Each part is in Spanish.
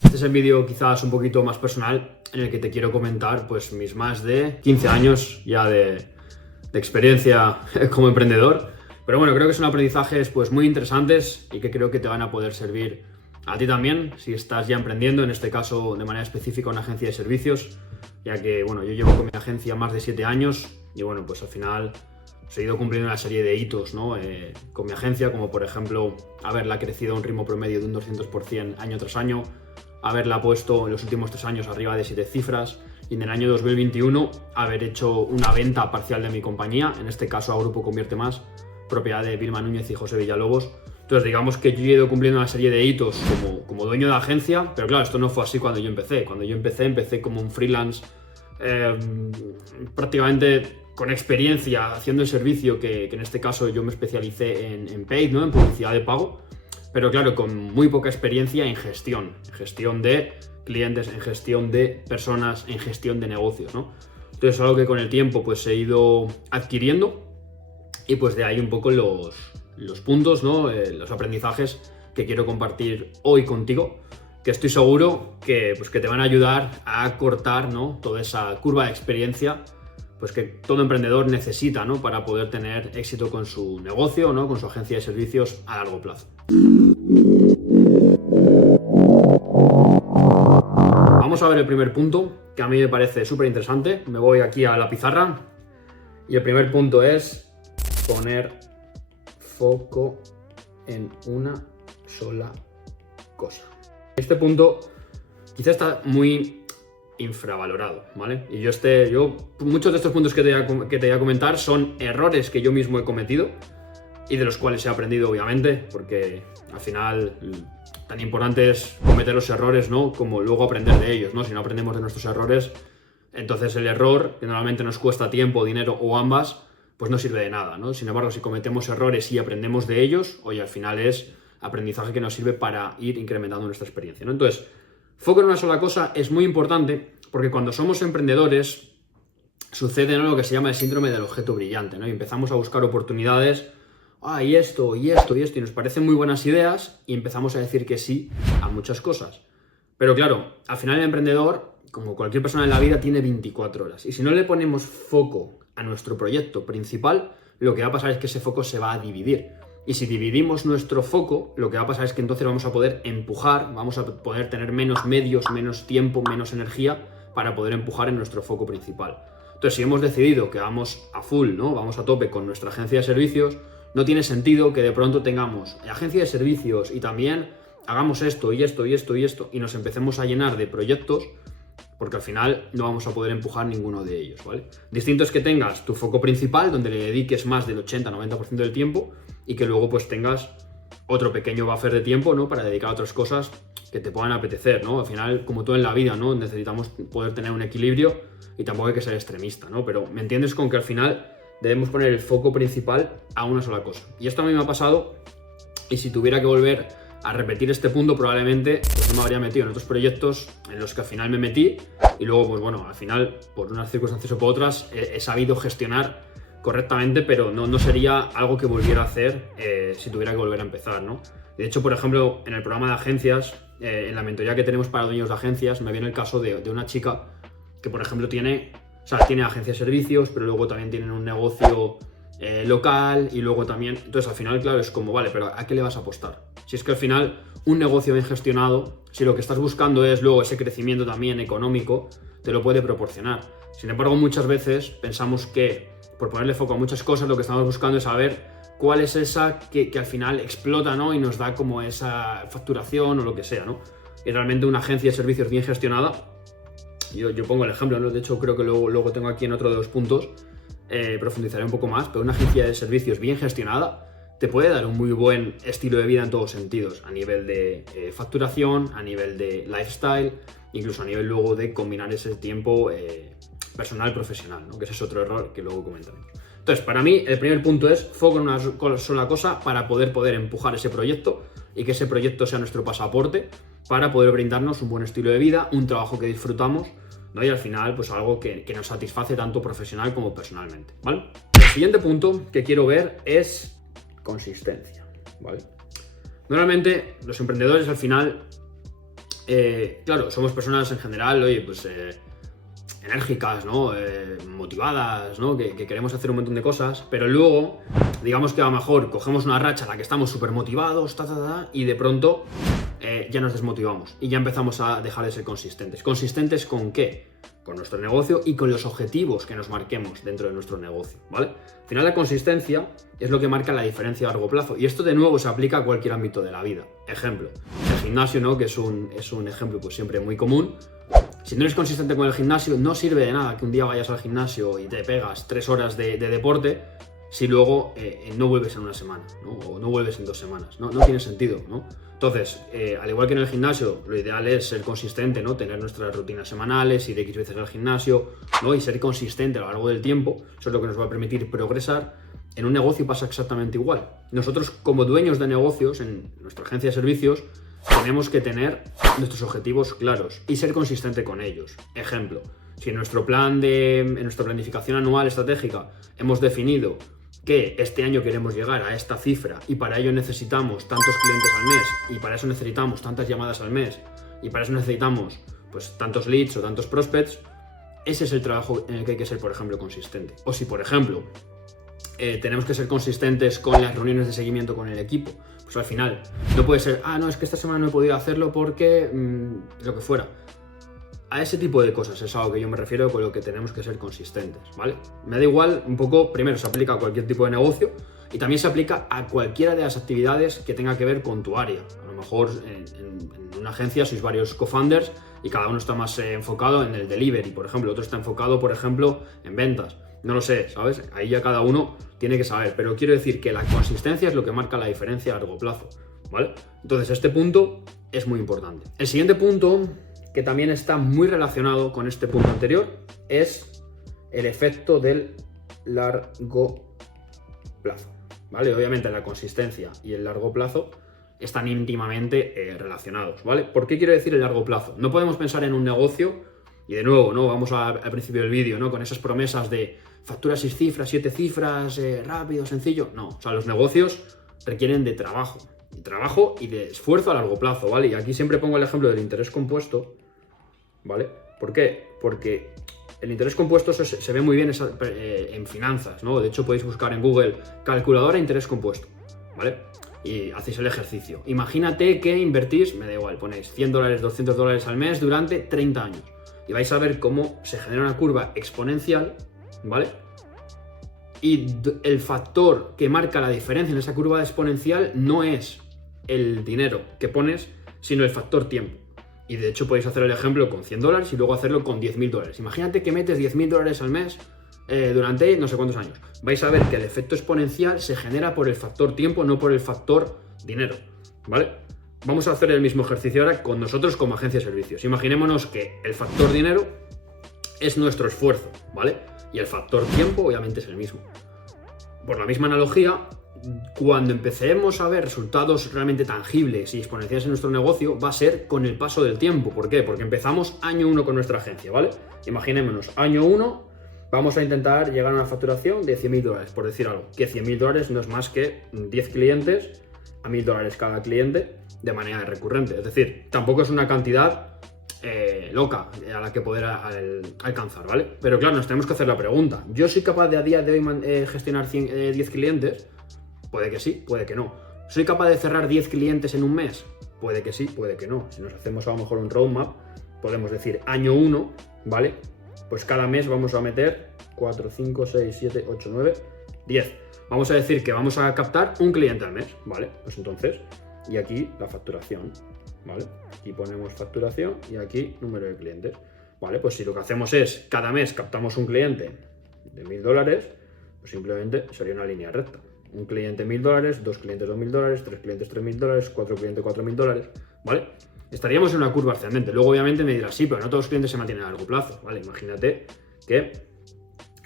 Este es el vídeo quizás un poquito más personal en el que te quiero comentar pues mis más de 15 años ya de experiencia como emprendedor. Pero bueno, creo que son aprendizajes pues muy interesantes y que creo que te van a poder servir a ti también si estás ya emprendiendo, en este caso de manera específica una agencia de servicios, ya que bueno, yo llevo con mi agencia más de 7 años y bueno, pues al final he ido cumpliendo una serie de hitos, ¿no? Con mi agencia, como por ejemplo haberla crecido a un ritmo promedio de un 200% año tras año, haberla puesto en los últimos 3 años arriba de 7 cifras y en el año 2021 haber hecho una venta parcial de mi compañía, en este caso a Grupo Convierte Más, propiedad de Vilma Núñez y José Villalobos. Entonces digamos que yo he ido cumpliendo una serie de hitos como dueño de agencia, pero claro, esto no fue así cuando yo empecé. Cuando yo empecé como un freelance prácticamente con experiencia haciendo el servicio que en este caso yo me especialicé en paid, ¿no? En publicidad de pago, pero claro, con muy poca experiencia en gestión de clientes, en gestión de personas, en gestión de negocios, ¿no? Entonces es algo que con el tiempo pues he ido adquiriendo y pues de ahí un poco los puntos, ¿no? Los aprendizajes que quiero compartir hoy contigo, que estoy seguro que te van a ayudar a cortar, ¿no? Toda esa curva de experiencia pues que todo emprendedor necesita, ¿no? Para poder tener éxito con su negocio, ¿no? Con su agencia de servicios a largo plazo. Vamos a ver el primer punto, que a mí me parece súper interesante. Me voy aquí a la pizarra y el primer punto es poner foco en una sola cosa. Este punto quizá está muy infravalorado, ¿vale? Y muchos de estos puntos que te voy a comentar son errores que yo mismo he cometido y de los cuales he aprendido, obviamente, porque al final tan importante es cometer los errores, ¿no? Como luego aprender de ellos, ¿no? Si no aprendemos de nuestros errores, entonces el error, que normalmente nos cuesta tiempo, dinero o ambas, pues no sirve de nada, ¿no? Sin embargo, si cometemos errores y aprendemos de ellos, oye, al final es aprendizaje que nos sirve para ir incrementando nuestra experiencia, ¿no? Entonces, foco en una sola cosa es muy importante porque cuando somos emprendedores sucede, ¿no? Lo que se llama el síndrome del objeto brillante, ¿no? Y empezamos a buscar oportunidades, y esto, y nos parecen muy buenas ideas y empezamos a decir que sí a muchas cosas. Pero claro, al final el emprendedor, como cualquier persona en la vida, tiene 24 horas. Y si no le ponemos foco a nuestro proyecto principal, lo que va a pasar es que ese foco se va a dividir. Y si dividimos nuestro foco, lo que va a pasar es que entonces vamos a poder empujar, vamos a poder tener menos medios, menos tiempo, menos energía para poder empujar en nuestro foco principal. Entonces, si hemos decidido que vamos a full, ¿no? Vamos a tope con nuestra agencia de servicios, no tiene sentido que de pronto tengamos agencia de servicios y también hagamos esto y esto y esto y esto y nos empecemos a llenar de proyectos, porque al final no vamos a poder empujar ninguno de ellos, ¿vale? Distinto es que tengas tu foco principal, donde le dediques más del 80-90% del tiempo y que luego pues tengas otro pequeño buffer de tiempo, ¿no? Para dedicar a otras cosas que te puedan apetecer, ¿no? Al final, como todo en la vida, ¿no? Necesitamos poder tener un equilibrio y tampoco hay que ser extremista, ¿no? Pero ¿me entiendes con que al final debemos poner el foco principal a una sola cosa? Y esto a mí me ha pasado y si tuviera que volver a repetir este punto probablemente pues no me habría metido en otros proyectos en los que al final me metí y luego pues bueno, al final por unas circunstancias o por otras he sabido gestionar correctamente, pero no sería algo que volviera a hacer si tuviera que volver a empezar, ¿no? De hecho, por ejemplo, en el programa de agencias, en la mentoría que tenemos para dueños de agencias, me viene el caso de una chica que, por ejemplo, tiene agencia de servicios, pero luego también tienen un negocio local y luego también... Entonces, al final, claro, es como, vale, pero ¿a qué le vas a apostar? Si es que al final un negocio bien gestionado, si lo que estás buscando es luego ese crecimiento también económico, te lo puede proporcionar. Sin embargo, muchas veces pensamos que por ponerle foco a muchas cosas, lo que estamos buscando es saber cuál es esa que al final explota, ¿no? Y nos da como esa facturación o lo que sea, ¿no? Y realmente una agencia de servicios bien gestionada, yo pongo el ejemplo, ¿no? De hecho creo que luego tengo aquí en otro de los puntos, profundizaré un poco más, pero una agencia de servicios bien gestionada te puede dar un muy buen estilo de vida en todos sentidos, a nivel de facturación, a nivel de lifestyle, incluso a nivel luego de combinar ese tiempo personal profesional, ¿no? Que ese es otro error que luego comentaremos. Entonces, para mí, el primer punto es foco en una sola cosa para poder empujar ese proyecto y que ese proyecto sea nuestro pasaporte para poder brindarnos un buen estilo de vida, un trabajo que disfrutamos, ¿no? Y al final, pues algo que nos satisface tanto profesional como personalmente, ¿vale? El siguiente punto que quiero ver es consistencia, ¿vale? Normalmente, los emprendedores al final claro, somos personas en general, oye, pues enérgicas, ¿no? Motivadas, ¿no? Que queremos hacer un montón de cosas, pero luego, digamos que a lo mejor cogemos una racha en la que estamos súper motivados, y de pronto ya nos desmotivamos y ya empezamos a dejar de ser consistentes. ¿Consistentes con qué? Con nuestro negocio y con los objetivos que nos marquemos dentro de nuestro negocio, ¿vale? Al final la consistencia es lo que marca la diferencia a largo plazo y esto de nuevo se aplica a cualquier ámbito de la vida. Ejemplo, el gimnasio, ¿no? Que es un ejemplo pues siempre muy común. Si no eres consistente con el gimnasio, no sirve de nada que un día vayas al gimnasio y te pegas 3 horas de deporte si luego no vuelves en una semana, ¿no? O no vuelves en 2 semanas, ¿no? No tiene sentido, ¿no? Entonces, al igual que en el gimnasio, lo ideal es ser consistente, ¿no? Tener nuestras rutinas semanales, ir X veces al gimnasio, ¿no? Y ser consistente a lo largo del tiempo. Eso es lo que nos va a permitir progresar. En un negocio pasa exactamente igual. Nosotros, como dueños de negocios, en nuestra agencia de servicios, tenemos que tener nuestros objetivos claros y ser consistente con ellos. Ejemplo, si en nuestra planificación anual estratégica hemos definido que este año queremos llegar a esta cifra y para ello necesitamos tantos clientes al mes y para eso necesitamos tantas llamadas al mes y para eso necesitamos pues tantos leads o tantos prospects, ese es el trabajo en el que hay que ser, por ejemplo, consistente. O si, por ejemplo, tenemos que ser consistentes con las reuniones de seguimiento con el equipo, pues al final no puede ser, no, es que esta semana no he podido hacerlo porque lo que fuera. A ese tipo de cosas es algo que yo me refiero con lo que tenemos que ser consistentes, ¿vale? Me da igual, un poco, primero se aplica a cualquier tipo de negocio y también se aplica a cualquiera de las actividades que tenga que ver con tu área. A lo mejor en una agencia sois varios co-founders y cada uno está más enfocado en el delivery, por ejemplo, otro está enfocado, por ejemplo, en ventas. No lo sé, ¿sabes? Ahí ya cada uno tiene que saber, pero quiero decir que la consistencia es lo que marca la diferencia a largo plazo, ¿vale? Entonces este punto es muy importante. El siguiente punto, que también está muy relacionado con este punto anterior, es el efecto del largo plazo, ¿vale? Obviamente la consistencia y el largo plazo están íntimamente relacionados, ¿vale? ¿Por qué quiero decir el largo plazo? No podemos pensar en un negocio, y de nuevo, ¿no? Vamos al principio del vídeo, ¿no? Con esas promesas de factura 6 cifras, 7 cifras, rápido, sencillo. No, o sea, los negocios requieren de trabajo y de esfuerzo a largo plazo, ¿vale? Y aquí siempre pongo el ejemplo del interés compuesto, ¿vale? ¿Por qué? Porque el interés compuesto se ve muy bien en finanzas, ¿no? De hecho, podéis buscar en Google calculadora interés compuesto, ¿vale? Y hacéis el ejercicio. Imagínate que invertís, me da igual, ponéis $100, $200 al mes durante 30 años. Y vais a ver cómo se genera una curva exponencial, ¿vale? Y el factor que marca la diferencia en esa curva exponencial no es el dinero que pones, sino el factor tiempo. Y de hecho podéis hacer el ejemplo con $100 y luego hacerlo con $10.000. Imagínate que metes $10.000 al mes durante no sé cuántos años. Vais a ver que el efecto exponencial se genera por el factor tiempo, no por el factor dinero, ¿vale? Vamos a hacer el mismo ejercicio ahora con nosotros como agencia de servicios. Imaginémonos que el factor dinero es nuestro esfuerzo, ¿vale? Y el factor tiempo obviamente es el mismo. Por la misma analogía, cuando empecemos a ver resultados realmente tangibles y exponenciales en nuestro negocio, va a ser con el paso del tiempo. ¿Por qué? Porque empezamos año 1 con nuestra agencia, ¿vale? Imaginémonos, año 1 vamos a intentar llegar a una facturación de $100.000, por decir algo. Que $100.000 no es más que 10 clientes a $1.000 cada cliente de manera recurrente. Es decir, tampoco es una cantidad loca a la que poder alcanzar, ¿vale? Pero claro, nos tenemos que hacer la pregunta. ¿Yo soy capaz de a día de hoy gestionar 10 clientes? Puede que sí, puede que no. ¿Soy capaz de cerrar 10 clientes en un mes? Puede que sí, puede que no. Si nos hacemos a lo mejor un roadmap, podemos decir año 1, ¿vale? Pues cada mes vamos a meter 4, 5, 6, 7, 8, 9, 10. Vamos a decir que vamos a captar un cliente al mes, ¿vale? Pues entonces, y aquí la facturación, ¿vale? Aquí ponemos facturación y aquí número de clientes, ¿vale? Pues si lo que hacemos es, cada mes captamos un cliente de $1.000, pues simplemente sería una línea recta. Un cliente $1.000, 2 clientes $2.000, 3 clientes $3.000, 4 clientes $4.000, ¿vale? Estaríamos en una curva ascendente. Luego obviamente me dirás, sí, pero no todos los clientes se mantienen a largo plazo, ¿vale? Imagínate que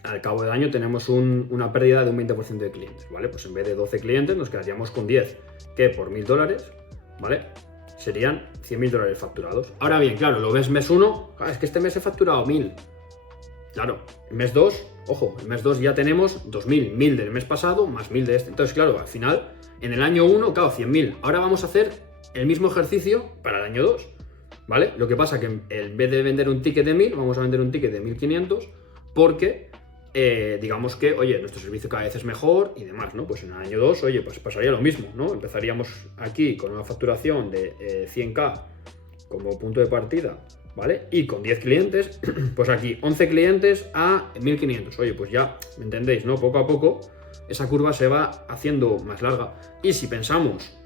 al cabo del año tenemos una pérdida de un 20% de clientes, ¿vale? Pues en vez de 12 clientes nos quedaríamos con 10, que por $1.000, ¿vale? Serían $100.000 facturados. Ahora bien, claro, lo ves mes 1, es que este mes he facturado 1.000. Claro, el mes 2, ojo, el mes 2 ya tenemos 2.000, 1.000 del mes pasado más 1.000 de este. Entonces, claro, al final, en el año 1, claro, 100.000. Ahora vamos a hacer el mismo ejercicio para el año 2. ¿vale? Lo que pasa que en vez de vender un ticket de 1000, vamos a vender un ticket de 1500 porque digamos que, oye, nuestro servicio cada vez es mejor y demás, ¿no? Pues en el año 2, oye, pues pasaría lo mismo, ¿no? Empezaríamos aquí con una facturación de 100K como punto de partida, ¿vale? Y con 10 clientes, pues aquí 11 clientes a 1500. Oye, pues ya, ¿me entendéis, no? Poco a poco esa curva se va haciendo más larga. Y si pensamos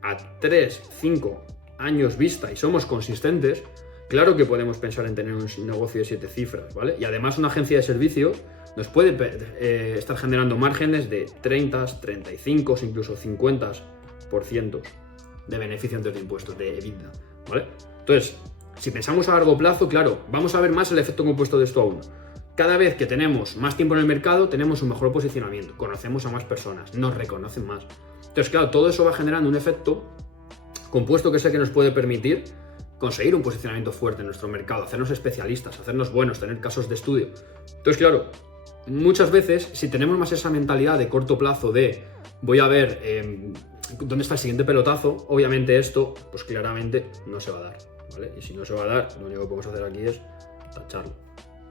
a 3, 5 años vista y somos consistentes, claro que podemos pensar en tener un negocio de 7 cifras, ¿vale? Y además una agencia de servicios nos puede estar generando márgenes de 30, 35, incluso 50% de beneficio antes de impuestos, de EBITDA, ¿vale? Entonces, si pensamos a largo plazo, claro, vamos a ver más el efecto compuesto de esto aún. Cada vez que tenemos más tiempo en el mercado, tenemos un mejor posicionamiento, conocemos a más personas, nos reconocen más. Entonces, claro, todo eso va generando un efecto compuesto que es el que nos puede permitir conseguir un posicionamiento fuerte en nuestro mercado, hacernos especialistas, hacernos buenos, tener casos de estudio. Entonces, claro, muchas veces, si tenemos más esa mentalidad de corto plazo de voy a ver dónde está el siguiente pelotazo, obviamente esto, pues claramente no se va a dar, ¿vale? Y si no se va a dar, lo único que podemos hacer aquí es tacharlo,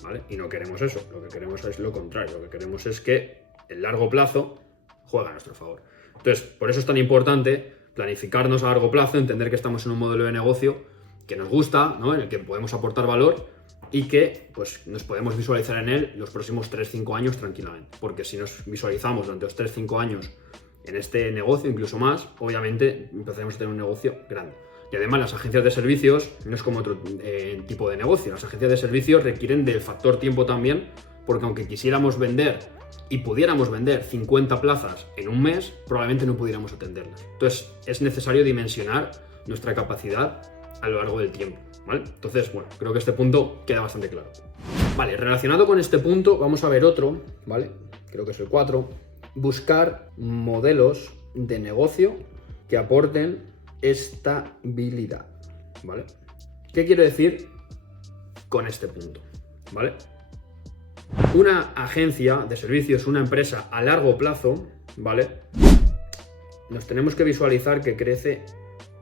¿vale? Y no queremos eso, lo que queremos es lo contrario, lo que queremos es que el largo plazo juegue a nuestro favor. Entonces, por eso es tan importante planificarnos a largo plazo, entender que estamos en un modelo de negocio que nos gusta, ¿no? En el que podemos aportar valor y que pues, nos podemos visualizar en él los próximos 3-5 años tranquilamente. Porque si nos visualizamos durante los 3-5 años en este negocio, incluso más, obviamente empezaremos a tener un negocio grande. Y además las agencias de servicios no es como otro tipo de negocio. Las agencias de servicios requieren del factor tiempo también, porque aunque quisiéramos vender y pudiéramos vender 50 plazas en un mes, probablemente no pudiéramos atenderlas. Entonces es necesario dimensionar nuestra capacidad a lo largo del tiempo, ¿vale? Entonces, bueno, creo que este punto queda bastante claro. Vale, relacionado con este punto, vamos a ver otro, ¿vale? Creo que es el 4. Buscar modelos de negocio que aporten estabilidad, ¿vale? ¿Qué quiero decir con este punto? ¿Vale? Una agencia de servicios, una empresa a largo plazo, ¿vale? Nos tenemos que visualizar que crece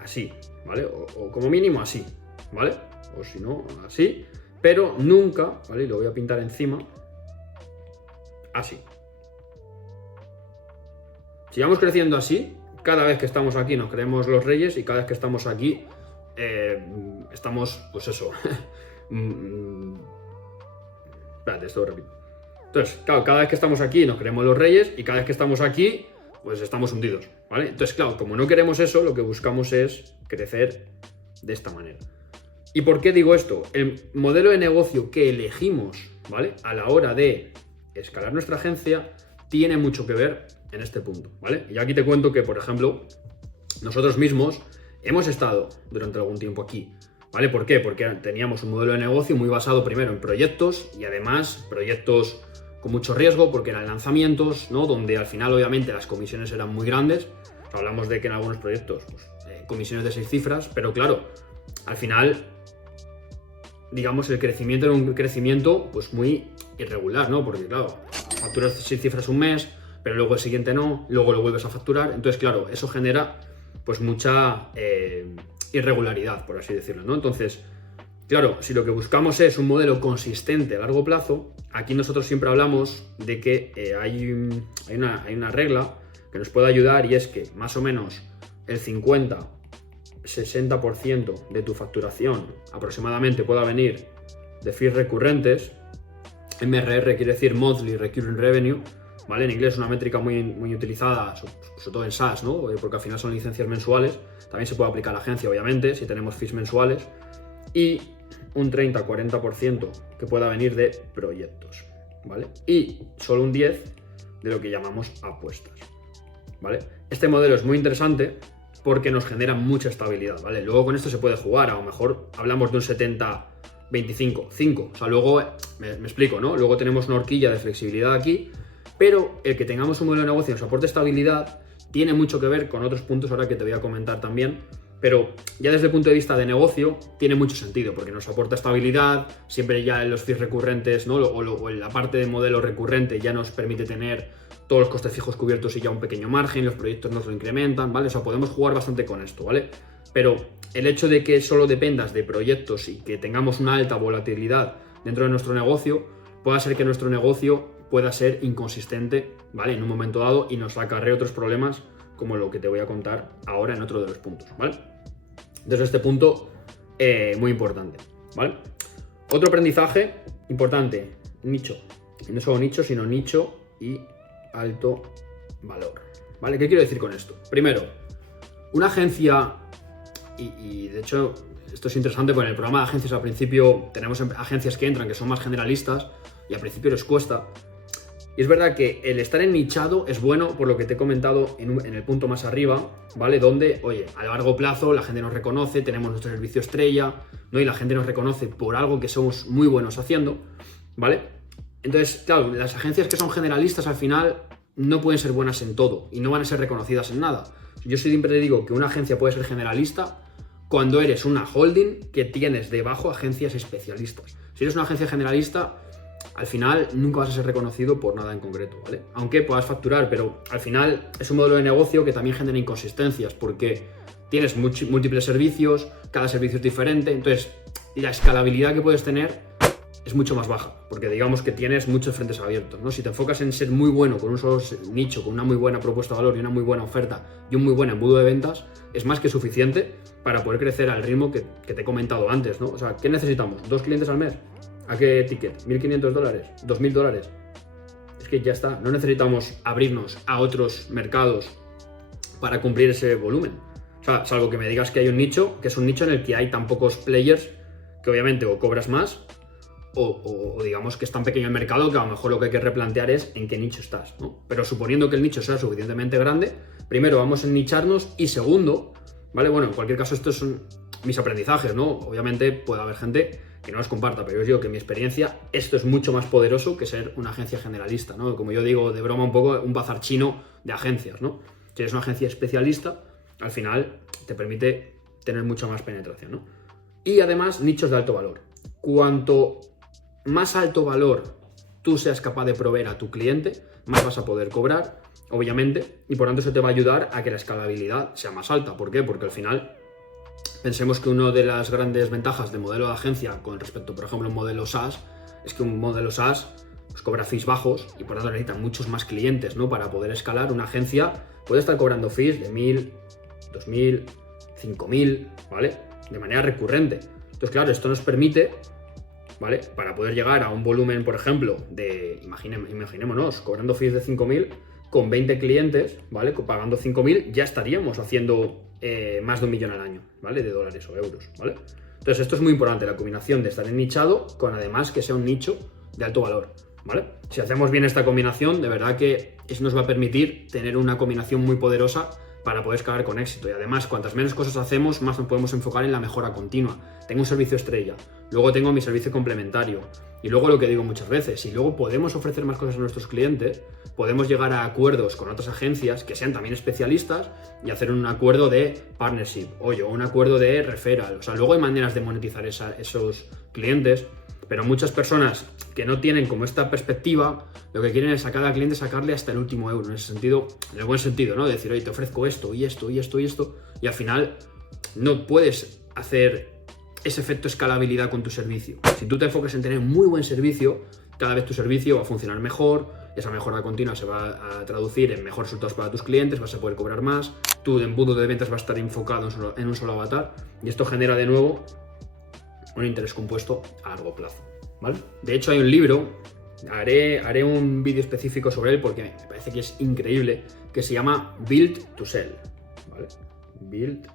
así, ¿vale? O como mínimo así, ¿vale? O si no, así, pero nunca, ¿vale? Y lo voy a pintar encima, así. Si vamos creciendo así, cada vez que estamos aquí nos creemos los reyes y cada vez que estamos aquí estamos, pues eso. Espérate, esto lo repito. Entonces, claro, cada vez que estamos aquí nos creemos los reyes y cada vez que estamos aquí, pues estamos hundidos, ¿vale? Entonces, claro, como no queremos eso, lo que buscamos es crecer de esta manera. ¿Y por qué digo esto? El modelo de negocio que elegimos, ¿vale? A la hora de escalar nuestra agencia tiene mucho que ver en este punto, ¿vale? Y aquí te cuento que, por ejemplo, nosotros mismos hemos estado durante algún tiempo aquí, ¿vale? ¿Por qué? Porque teníamos un modelo de negocio muy basado primero en proyectos y además proyectos con mucho riesgo porque eran lanzamientos, ¿no? Donde al final obviamente las comisiones eran muy grandes. Hablamos de que en algunos proyectos pues, comisiones de 6 cifras, pero claro, al final, digamos, el crecimiento era un crecimiento pues muy irregular, ¿no? Porque claro, facturas 6 cifras un mes, pero luego el siguiente no, luego lo vuelves a facturar. Entonces, claro, eso genera pues mucha irregularidad, por así decirlo, ¿no? Entonces, claro, si lo que buscamos es un modelo consistente a largo plazo, aquí nosotros siempre hablamos de que hay una regla que nos puede ayudar y es que más o menos el 50-60% de tu facturación aproximadamente pueda venir de fees recurrentes. MRR quiere decir Monthly Recurring Revenue, ¿vale? En inglés es una métrica muy utilizada, sobre todo en SaaS, ¿no? Porque al final son licencias mensuales. También se puede aplicar a la agencia, obviamente, si tenemos fees mensuales. Y un 30-40% que pueda venir de proyectos, ¿vale? Y solo un 10% de lo que llamamos apuestas, ¿vale? Este modelo es muy interesante porque nos genera mucha estabilidad, ¿vale? Luego con esto se puede jugar, a lo mejor hablamos de un 70-25-5, o sea, luego, me explico, ¿no? Luego tenemos una horquilla de flexibilidad aquí, pero el que tengamos un modelo de negocio que nos aporte estabilidad tiene mucho que ver con otros puntos ahora que te voy a comentar también, Pero ya desde el punto de vista de negocio tiene mucho sentido porque nos aporta estabilidad, siempre ya en los fees recurrentes, ¿no? o en la parte de modelo recurrente ya nos permite tener todos los costes fijos cubiertos y ya un pequeño margen, los proyectos nos lo incrementan, ¿vale? O sea, podemos jugar bastante con esto, ¿vale? Pero el hecho de que solo dependas de proyectos y que tengamos una alta volatilidad dentro de nuestro negocio, puede hacer que nuestro negocio pueda ser inconsistente, ¿vale? En un momento dado y nos acarrea otros problemas como lo que te voy a contar ahora en otro de los puntos, ¿vale? Desde este punto, muy importante, ¿vale? Otro aprendizaje importante, nicho. No solo nicho, sino nicho y alto valor, ¿vale? ¿Qué quiero decir con esto? Primero, una agencia, y de hecho esto es interesante porque en el programa de agencias al principio tenemos agencias que entran que son más generalistas y al principio les cuesta. Y es verdad que el estar nichado es bueno por lo que te he comentado en el punto más arriba, ¿vale? Donde, oye, a largo plazo la gente nos reconoce, tenemos nuestro servicio estrella, ¿no? Y la gente nos reconoce por algo que somos muy buenos haciendo, ¿vale? Entonces, claro, las agencias que son generalistas al final no pueden ser buenas en todo y no van a ser reconocidas en nada. Yo siempre digo que una agencia puede ser generalista cuando eres una holding que tienes debajo agencias especialistas. Si eres una agencia generalista, al final nunca vas a ser reconocido por nada en concreto, ¿vale? Aunque puedas facturar, pero al final es un modelo de negocio que también genera inconsistencias porque tienes múltiples servicios, cada servicio es diferente, entonces la escalabilidad que puedes tener es mucho más baja, porque digamos que tienes muchos frentes abiertos, ¿no? Si te enfocas en ser muy bueno con un solo nicho, con una muy buena propuesta de valor y una muy buena oferta y un muy buen embudo de ventas, es más que suficiente para poder crecer al ritmo que te he comentado antes, ¿no? O sea, ¿qué necesitamos? ¿2 clientes al mes? ¿A qué ticket? ¿1.500 dólares? ¿2.000 dólares? Es que ya está, no necesitamos abrirnos a otros mercados para cumplir ese volumen. O sea, salvo que me digas que hay un nicho, que es un nicho en el que hay tan pocos players que obviamente o cobras más o digamos que es tan pequeño el mercado que a lo mejor lo que hay que replantear es en qué nicho estás, ¿no? Pero suponiendo que el nicho sea suficientemente grande, primero vamos a nicharnos y segundo, ¿vale? Bueno, en cualquier caso estos son mis aprendizajes, ¿no? Obviamente puede haber gente que no los comparta, pero yo os digo que en mi experiencia esto es mucho más poderoso que ser una agencia generalista, ¿no? Como yo digo de broma un poco, un bazar chino de agencias, ¿no? Si eres una agencia especialista, al final te permite tener mucha más penetración, ¿no? Y además nichos de alto valor. Cuanto más alto valor tú seas capaz de proveer a tu cliente, más vas a poder cobrar, obviamente, y por tanto eso te va a ayudar a que la escalabilidad sea más alta. ¿Por qué? Porque al final pensemos que una de las grandes ventajas de modelo de agencia con respecto, por ejemplo, a un modelo SaaS, es que un modelo SaaS pues, cobra fees bajos y por tanto necesita muchos más clientes, ¿no? Para poder escalar. Una agencia puede estar cobrando fees de 1.000, 2.000, 5.000, ¿vale? De manera recurrente. Entonces, claro, esto nos permite, ¿vale? Para poder llegar a un volumen, por ejemplo, de, imaginémonos, cobrando fees de 5.000, con 20 clientes, ¿vale? Pagando 5.000, ya estaríamos haciendo más de 1 millón al año, ¿vale? De dólares o euros, ¿vale? Entonces esto es muy importante, la combinación de estar en nichado con además que sea un nicho de alto valor, ¿vale? Si hacemos bien esta combinación, de verdad que eso nos va a permitir tener una combinación muy poderosa para poder escalar con éxito. Y además, cuantas menos cosas hacemos, más nos podemos enfocar en la mejora continua. Tengo un servicio estrella, luego tengo mi servicio complementario, y luego lo que digo muchas veces, si luego podemos ofrecer más cosas a nuestros clientes, podemos llegar a acuerdos con otras agencias que sean también especialistas y hacer un acuerdo de partnership, o un acuerdo de referral. O sea, luego hay maneras de monetizar esos clientes, pero muchas personas que no tienen como esta perspectiva, lo que quieren es a cada cliente sacarle hasta el último euro, en ese sentido, en el buen sentido, ¿no? Decir, oye, te ofrezco esto y esto y esto y esto, y al final no puedes hacer ese efecto escalabilidad con tu servicio. Si tú te enfocas en tener muy buen servicio, cada vez tu servicio va a funcionar mejor, esa mejora continua se va a traducir en mejores resultados para tus clientes, vas a poder cobrar más, tu embudo de ventas va a estar enfocado en un solo avatar, y esto genera de nuevo un interés compuesto a largo plazo, ¿vale? De hecho hay un libro, haré un vídeo específico sobre él porque me parece que es increíble, que se llama Build to Sell, ¿vale? Build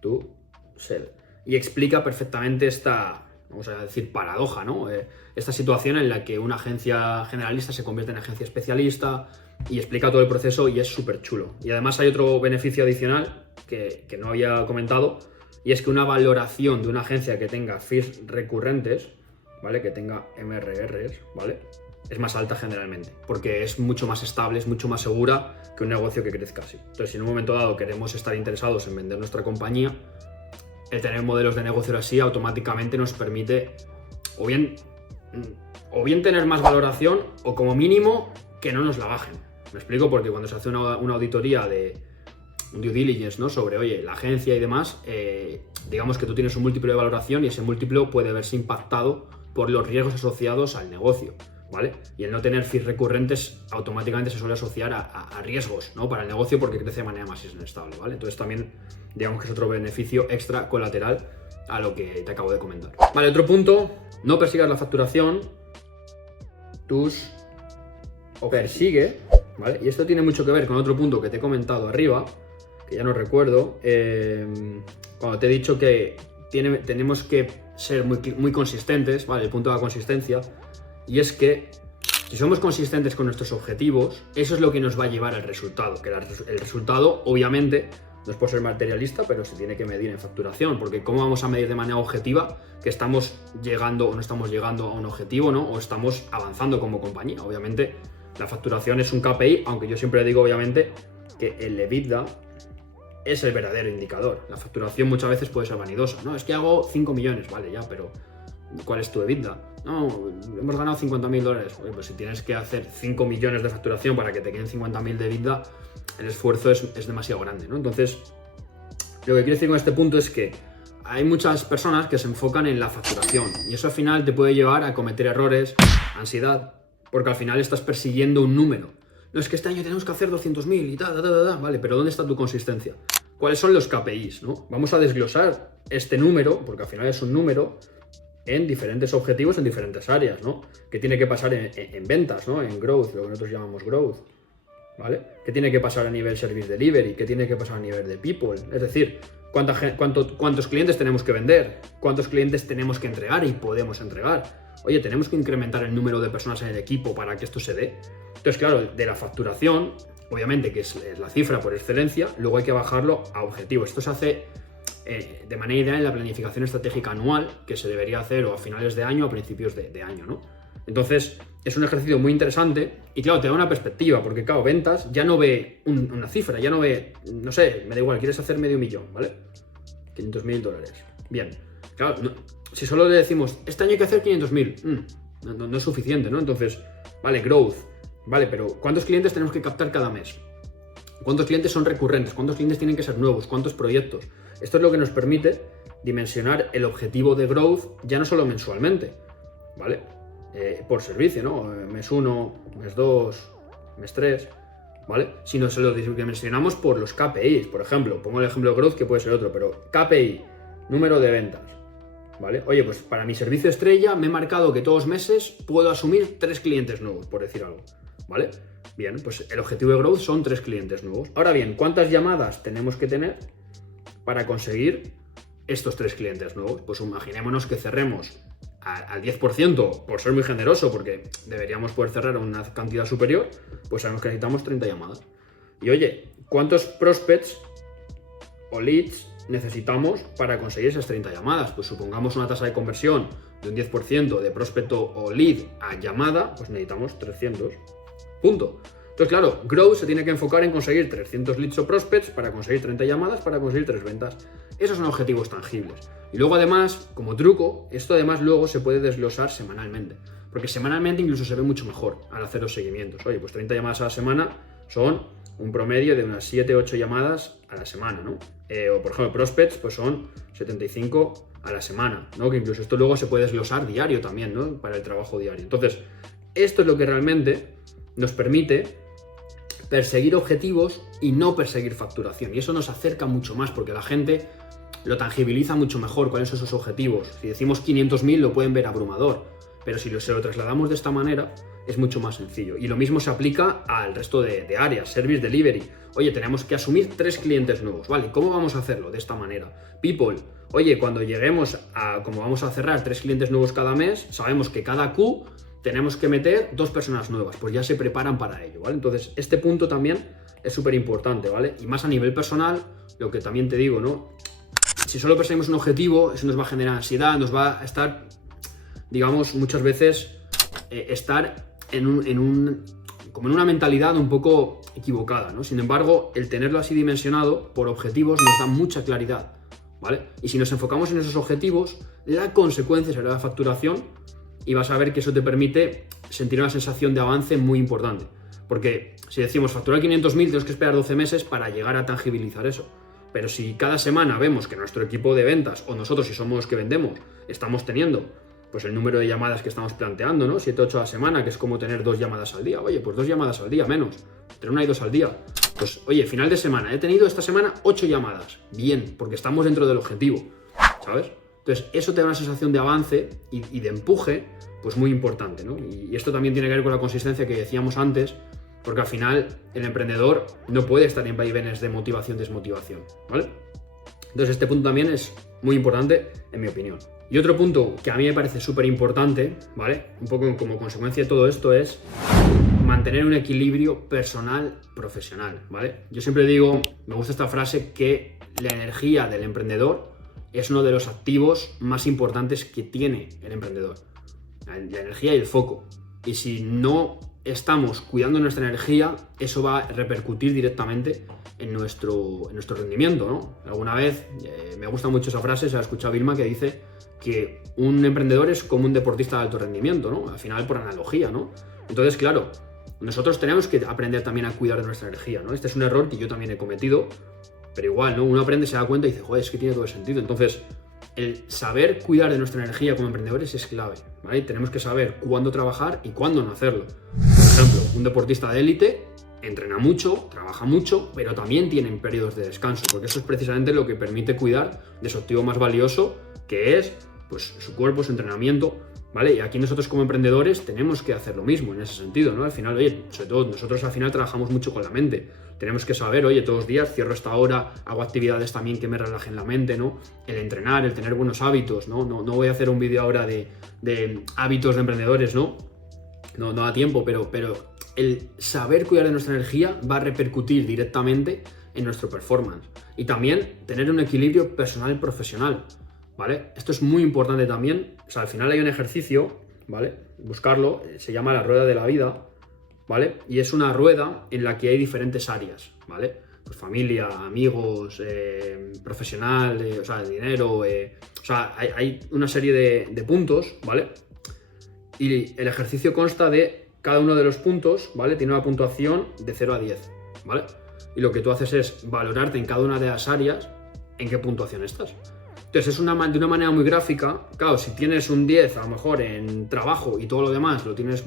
to Sell. Y explica perfectamente esta, vamos a decir, paradoja, ¿no? Esta situación en la que una agencia generalista se convierte en agencia especialista y explica todo el proceso y es súper chulo. Y además hay otro beneficio adicional que no había comentado, y es que una valoración de una agencia que tenga fees recurrentes, ¿vale? Que tenga MRRs, ¿vale? es más alta generalmente, porque es mucho más estable, es mucho más segura que un negocio que crezca así. Entonces, si en un momento dado queremos estar interesados en vender nuestra compañía, el tener modelos de negocio así automáticamente nos permite o bien tener más valoración o como mínimo que no nos la bajen. Me explico, porque cuando se hace una auditoría de un due diligence, ¿no? Sobre, oye, la agencia y demás, digamos que tú tienes un múltiplo de valoración y ese múltiplo puede verse impactado por los riesgos asociados al negocio, ¿vale? Y el no tener fees recurrentes automáticamente se suele asociar a riesgos, ¿no? Para el negocio, porque crece de manera más inestable, ¿vale? Entonces también, digamos que es otro beneficio extra colateral a lo que te acabo de comentar. Vale, otro punto, no persigas la facturación, persigue, ¿vale? Y esto tiene mucho que ver con otro punto que te he comentado arriba, que ya no recuerdo, cuando te he dicho que tenemos que ser muy consistentes, ¿vale? El punto de la consistencia, y es que si somos consistentes con nuestros objetivos, eso es lo que nos va a llevar al resultado, que el resultado, obviamente, no es por ser materialista, pero se tiene que medir en facturación, porque ¿cómo vamos a medir de manera objetiva que estamos llegando o no estamos llegando a un objetivo, ¿no? O estamos avanzando como compañía? Obviamente, la facturación es un KPI, aunque yo siempre digo, obviamente, que el EBITDA es el verdadero indicador. La facturación muchas veces puede ser vanidosa, ¿no? Es que hago 5 millones, vale, ya, pero ¿cuál es tu EBITDA? No, hemos ganado 50.000 dólares. Oye, pues si tienes que hacer 5 millones de facturación para que te queden 50.000 de EBITDA, el esfuerzo es demasiado grande, ¿no? Entonces, lo que quiero decir con este punto es que hay muchas personas que se enfocan en la facturación y eso al final te puede llevar a cometer errores, ansiedad, porque al final estás persiguiendo un número. No, es que este año tenemos que hacer 200.000 y tal, vale, pero ¿dónde está tu consistencia? ¿Cuáles son los KPIs, no? Vamos a desglosar este número, porque al final es un número, en diferentes objetivos, en diferentes áreas, ¿no? ¿Qué tiene que pasar en ventas, ¿no? En growth, lo que nosotros llamamos growth, ¿vale? ¿Qué tiene que pasar a nivel service delivery? ¿Qué tiene que pasar a nivel de people? Es decir, ¿cuántos clientes tenemos que vender? ¿Cuántos clientes tenemos que entregar y podemos entregar? Oye, tenemos que incrementar el número de personas en el equipo para que esto se dé. Entonces, claro, de la facturación, obviamente, que es la cifra por excelencia, luego hay que bajarlo a objetivos. Esto se hace de manera ideal en la planificación estratégica anual, que se debería hacer o a finales de año o a principios de año, ¿no? Entonces, es un ejercicio muy interesante y, claro, te da una perspectiva, porque, claro, ventas ya no ve una cifra, ya no ve, no sé, me da igual, quieres hacer $500.000, ¿vale? 500.000 dólares. Bien, claro, si solo le decimos, este año hay que hacer 500.000, no es suficiente, ¿no? Entonces, vale, growth, vale, pero ¿cuántos clientes tenemos que captar cada mes? ¿Cuántos clientes son recurrentes? ¿Cuántos clientes tienen que ser nuevos? ¿Cuántos proyectos? Esto es lo que nos permite dimensionar el objetivo de growth ya no solo mensualmente, ¿vale? Por servicio, ¿no? Mes 1, mes 2, mes 3, ¿vale? Sino se lo dimensionamos por los KPIs. Por ejemplo, pongo el ejemplo de growth, que puede ser otro, pero KPI, número de ventas, ¿vale? Oye, pues para mi servicio estrella me he marcado que todos los meses puedo asumir 3 clientes nuevos, por decir algo, ¿vale? Bien, pues el objetivo de growth son 3 clientes nuevos. Ahora bien, ¿cuántas llamadas tenemos que tener para conseguir estos 3 clientes nuevos? Pues imaginémonos que cerremos al 10%, por ser muy generoso, porque deberíamos poder cerrar a una cantidad superior, pues sabemos que necesitamos 30 llamadas. Y oye, ¿cuántos prospects o leads necesitamos para conseguir esas 30 llamadas? Pues supongamos una tasa de conversión de un 10% de prospecto o lead a llamada, pues necesitamos 300. Punto. Entonces, claro, Growth se tiene que enfocar en conseguir 300 leads o prospects para conseguir 30 llamadas, para conseguir 3 ventas. Esos son objetivos tangibles. Y luego, además, como truco, esto además luego se puede desglosar semanalmente. Porque semanalmente incluso se ve mucho mejor al hacer los seguimientos. Oye, pues 30 llamadas a la semana son un promedio de unas 7-8 llamadas a la semana, ¿no? O por ejemplo, prospects, pues son 75 a la semana, ¿no? Que incluso esto luego se puede desglosar diario también, ¿no? Para el trabajo diario. Entonces, esto es lo que realmente nos permite perseguir objetivos y no perseguir facturación. Y eso nos acerca mucho más porque la gente lo tangibiliza mucho mejor cuáles son esos objetivos. Si decimos 500.000 lo pueden ver abrumador, pero si se lo trasladamos de esta manera es mucho más sencillo. Y lo mismo se aplica al resto de áreas, Service Delivery. Oye, tenemos que asumir 3 clientes nuevos, ¿vale? ¿Cómo vamos a hacerlo? De esta manera. People, oye, cuando lleguemos a, como vamos a cerrar 3 clientes nuevos cada mes, sabemos que cada Q tenemos que meter 2 personas nuevas, pues ya se preparan para ello, ¿vale? Entonces, este punto también es súper importante, ¿vale? Y más a nivel personal, lo que también te digo, ¿no? Si solo perseguimos un objetivo, eso nos va a generar ansiedad, nos va a estar, digamos, muchas veces estar como en una mentalidad un poco equivocada, ¿no? Sin embargo, el tenerlo así dimensionado por objetivos nos da mucha claridad, ¿vale? Y si nos enfocamos en esos objetivos, la consecuencia será la facturación y vas a ver que eso te permite sentir una sensación de avance muy importante. Porque si decimos facturar 500.000, tenemos que esperar 12 meses para llegar a tangibilizar eso. Pero si cada semana vemos que nuestro equipo de ventas, o nosotros si somos los que vendemos, estamos teniendo pues el número de llamadas que estamos planteando, ¿no? 7, 8 a la semana, que es como tener 2 llamadas al día. Oye, pues 2 llamadas al día menos, tener 1 y 2 al día. Pues oye, final de semana, he tenido esta semana 8 llamadas. Bien, porque estamos dentro del objetivo, ¿sabes? Entonces, eso te da una sensación de avance y de empuje, pues muy importante, ¿no? Y esto también tiene que ver con la consistencia que decíamos antes, porque al final el emprendedor no puede estar en vaivenes de motivación-desmotivación, ¿vale? Entonces, este punto también es muy importante, en mi opinión. Y otro punto que a mí me parece súper importante, ¿vale? Un poco como consecuencia de todo esto es mantener un equilibrio personal-profesional, ¿vale? Yo siempre digo, me gusta esta frase, que la energía del emprendedor es uno de los activos más importantes que tiene el emprendedor. La energía y el foco. Y si no estamos cuidando nuestra energía, eso va a repercutir directamente en nuestro rendimiento, ¿no? Alguna vez, me gusta mucho esa frase, se la he escuchado a Vilma, que dice que un emprendedor es como un deportista de alto rendimiento, ¿no? Al final, por analogía, ¿no? Entonces, claro, nosotros tenemos que aprender también a cuidar de nuestra energía, ¿no? Este es un error que yo también he cometido, pero igual, ¿no? Uno aprende, se da cuenta y dice, joder, es que tiene todo el sentido. Entonces, el saber cuidar de nuestra energía como emprendedores es clave, ¿vale? Tenemos que saber cuándo trabajar y cuándo no hacerlo. Por ejemplo, un deportista de élite entrena mucho, trabaja mucho, pero también tienen periodos de descanso, porque eso es precisamente lo que permite cuidar de su activo más valioso, que es pues su cuerpo, su entrenamiento, ¿vale? Y aquí nosotros como emprendedores tenemos que hacer lo mismo en ese sentido, ¿no? Al final, oye, sobre todo nosotros al final trabajamos mucho con la mente. Tenemos que saber, oye, todos los días cierro esta hora, hago actividades también que me relajen la mente, ¿no? El entrenar, el tener buenos hábitos, ¿no? No voy a hacer un vídeo ahora de hábitos de emprendedores, ¿no? No da tiempo, pero el saber cuidar de nuestra energía va a repercutir directamente en nuestro performance. Y también tener un equilibrio personal y profesional, ¿vale? Esto es muy importante también. O sea, al final hay un ejercicio, ¿vale? Buscarlo, se llama la rueda de la vida, ¿vale? Y es una rueda en la que hay diferentes áreas, ¿vale? Pues familia, amigos, profesional, o sea, dinero, o sea, hay una serie de puntos, ¿vale? Y el ejercicio consta de cada uno de los puntos, ¿vale? Tiene una puntuación de 0 a 10, ¿vale? Y lo que tú haces es valorarte en cada una de las áreas en qué puntuación estás. Entonces es de una manera muy gráfica. Claro, si tienes un 10 a lo mejor en trabajo y todo lo demás lo tienes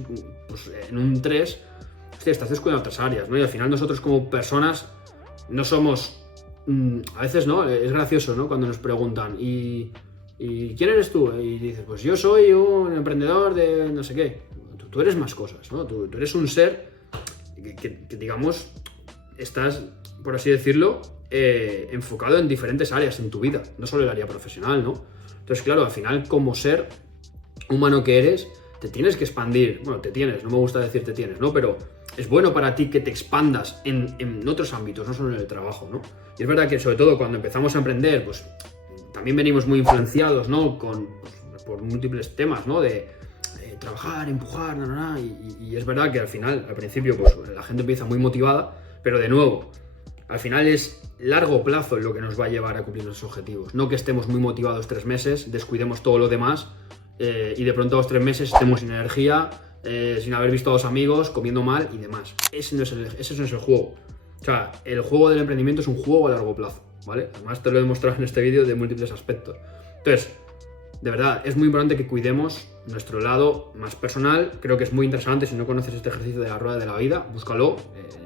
pues, en un 3, hostia, estás descuidando otras áreas, ¿no? Y al final nosotros como personas no somos... a veces, ¿no? Es gracioso, ¿no? Cuando nos preguntan, ¿y quién eres tú? Y dices, pues yo soy un emprendedor de no sé qué. Tú eres más cosas, ¿no? Tú eres un ser que digamos, estás, por así decirlo, enfocado en diferentes áreas en tu vida, no solo el área profesional, ¿no? Entonces, claro, al final, como ser humano que eres, te tienes que expandir. Bueno, no me gusta decir te tienes, ¿no? Pero es bueno para ti que te expandas en otros ámbitos, no solo en el trabajo, ¿no? Y es verdad que, sobre todo, cuando empezamos a emprender, pues también venimos muy influenciados, ¿no? Por múltiples temas, ¿no? De trabajar, empujar, y es verdad que al final, al principio, pues la gente empieza muy motivada, pero de nuevo, al final es largo plazo lo que nos va a llevar a cumplir nuestros objetivos. No que estemos muy motivados 3 meses, descuidemos todo lo demás y de pronto a los 3 meses estemos sin energía, sin haber visto a los amigos, comiendo mal y demás. Ese no es el juego. O sea, el juego del emprendimiento es un juego a largo plazo, ¿vale? Además te lo he demostrado en este vídeo de múltiples aspectos. Entonces, de verdad, es muy importante que cuidemos nuestro lado más personal. Creo que es muy interesante. Si no conoces este ejercicio de la rueda de la vida, búscalo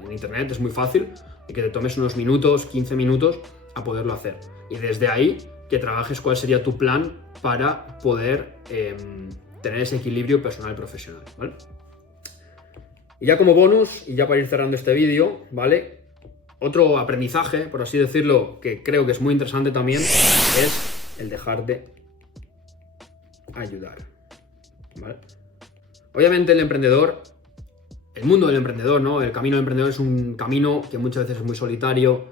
en internet, es muy fácil, y que te tomes unos minutos, 15 minutos a poderlo hacer. Y desde ahí que trabajes cuál sería tu plan para poder tener ese equilibrio personal y profesional, ¿vale? Y ya como bonus, y ya para ir cerrando este vídeo, ¿vale? Otro aprendizaje, por así decirlo, que creo que es muy interesante también, es el dejar de ayudar, ¿vale? Obviamente el mundo del emprendedor, ¿no? El camino del emprendedor es un camino que muchas veces es muy solitario,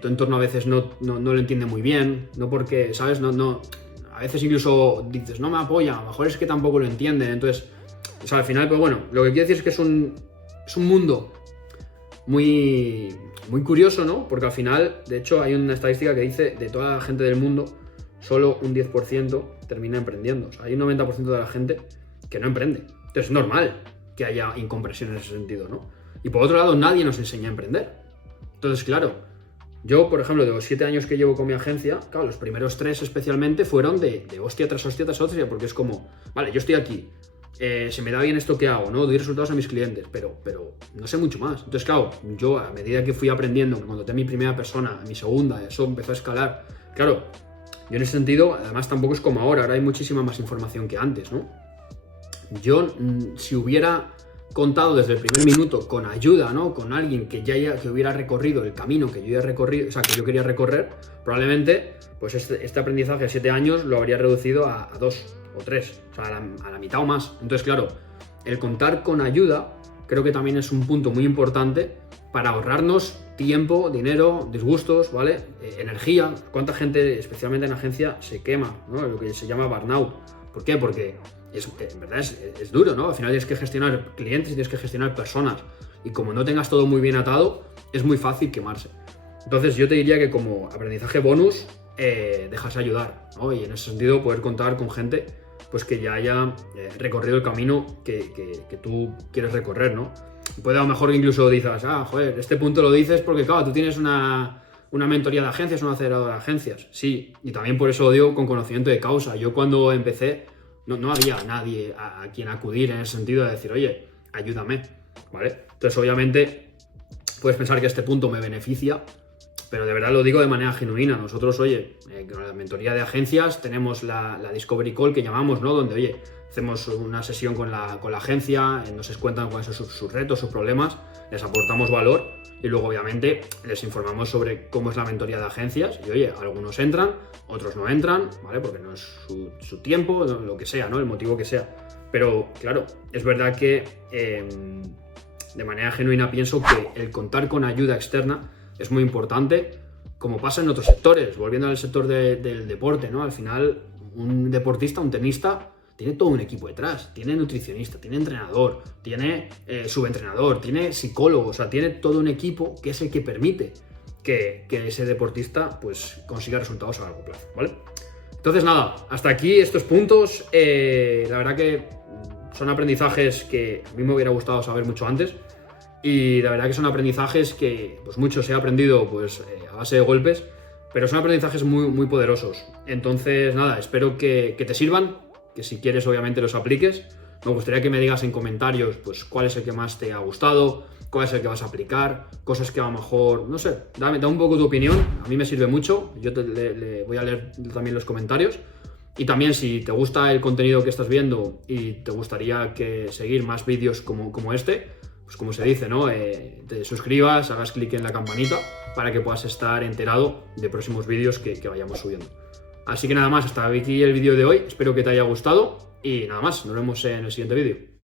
tu entorno a veces no lo entiende muy bien, no porque, ¿sabes? A veces incluso dices, no me apoya, a lo mejor es que tampoco lo entienden, entonces O sea, al final, pues bueno, lo que quiero decir es que es un mundo muy, muy curioso, ¿no? Porque al final, de hecho, hay una estadística que dice de toda la gente del mundo, solo un 10% termina emprendiendo. O sea, hay un 90% de la gente que no emprende. Entonces es normal que haya incomprensión en ese sentido, ¿no? Y por otro lado, nadie nos enseña a emprender. Entonces, claro, yo, por ejemplo, de los 7 años que llevo con mi agencia, claro, los primeros 3 especialmente fueron de hostia tras hostia tras hostia, porque es como, vale, yo estoy aquí, se me da bien esto que hago, ¿no? Doy resultados a mis clientes, pero no sé mucho más. Entonces, claro, yo a medida que fui aprendiendo, cuando tenía mi primera persona, mi segunda, eso empezó a escalar. Claro, yo en ese sentido, además tampoco es como ahora hay muchísima más información que antes, ¿no? Yo, si hubiera contado desde el primer minuto con ayuda, ¿no? Con alguien que que hubiera recorrido el camino que yo ya recorrido, o sea, que yo quería recorrer, probablemente, pues este aprendizaje de 7 años lo habría reducido a 2 o 3, o sea, a la mitad o más. Entonces, claro, el contar con ayuda creo que también es un punto muy importante para ahorrarnos tiempo, dinero, disgustos, ¿vale? Energía. ¿Cuánta gente, especialmente en agencia, se quema, ¿no? Lo que se llama burnout. ¿Por qué? Porque en verdad es duro, ¿no? Al final tienes que gestionar clientes y tienes que gestionar personas. Y como no tengas todo muy bien atado, es muy fácil quemarse. Entonces yo te diría que como aprendizaje bonus, dejarse ayudar, ¿no? Y en ese sentido poder contar con gente pues que ya haya recorrido el camino que tú quieres recorrer, ¿no? Puede a lo mejor incluso dices, joder, este punto lo dices porque claro, tú tienes una mentoría de agencias, una aceleradora de agencias. Sí, y también por eso lo digo con conocimiento de causa. Yo cuando empecé no había nadie a quien acudir en ese sentido de decir, oye, ayúdame, ¿vale? Entonces obviamente puedes pensar que este punto me beneficia, pero de verdad lo digo de manera genuina. Nosotros, oye, con la mentoría de agencias tenemos la Discovery Call que llamamos, ¿no? Donde, oye, hacemos una sesión con la agencia, nos cuentan cuáles son sus retos, sus problemas, les aportamos valor y luego, obviamente, les informamos sobre cómo es la mentoría de agencias. Y, oye, algunos entran, otros no entran, ¿vale? Porque no es su tiempo, lo que sea, ¿no? El motivo que sea. Pero, claro, es verdad que de manera genuina pienso que el contar con ayuda externa es muy importante, como pasa en otros sectores. Volviendo al sector del deporte, ¿no? Al final, un deportista, un tenista, tiene todo un equipo detrás. Tiene nutricionista, tiene entrenador, tiene subentrenador, tiene psicólogo, o sea, tiene todo un equipo que es el que permite que ese deportista pues consiga resultados a largo plazo, ¿vale? Entonces, nada, hasta aquí estos puntos. La verdad que son aprendizajes que a mí me hubiera gustado saber mucho antes. Y la verdad que son aprendizajes que pues muchos he aprendido pues a base de golpes, pero son aprendizajes muy, muy poderosos. Entonces, nada, espero que te sirvan, que si quieres obviamente los apliques. Me gustaría que me digas en comentarios pues cuál es el que más te ha gustado, cuál es el que vas a aplicar, cosas que a lo mejor, no sé, da un poco tu opinión, a mí me sirve mucho, yo le voy a leer también los comentarios. Y también si te gusta el contenido que estás viendo y te gustaría seguir más vídeos como este, pues como se dice, ¿no? Te suscribas, hagas clic en la campanita para que puedas estar enterado de próximos vídeos que vayamos subiendo. Así que nada más, hasta aquí el vídeo de hoy. Espero que te haya gustado y nada más, nos vemos en el siguiente vídeo.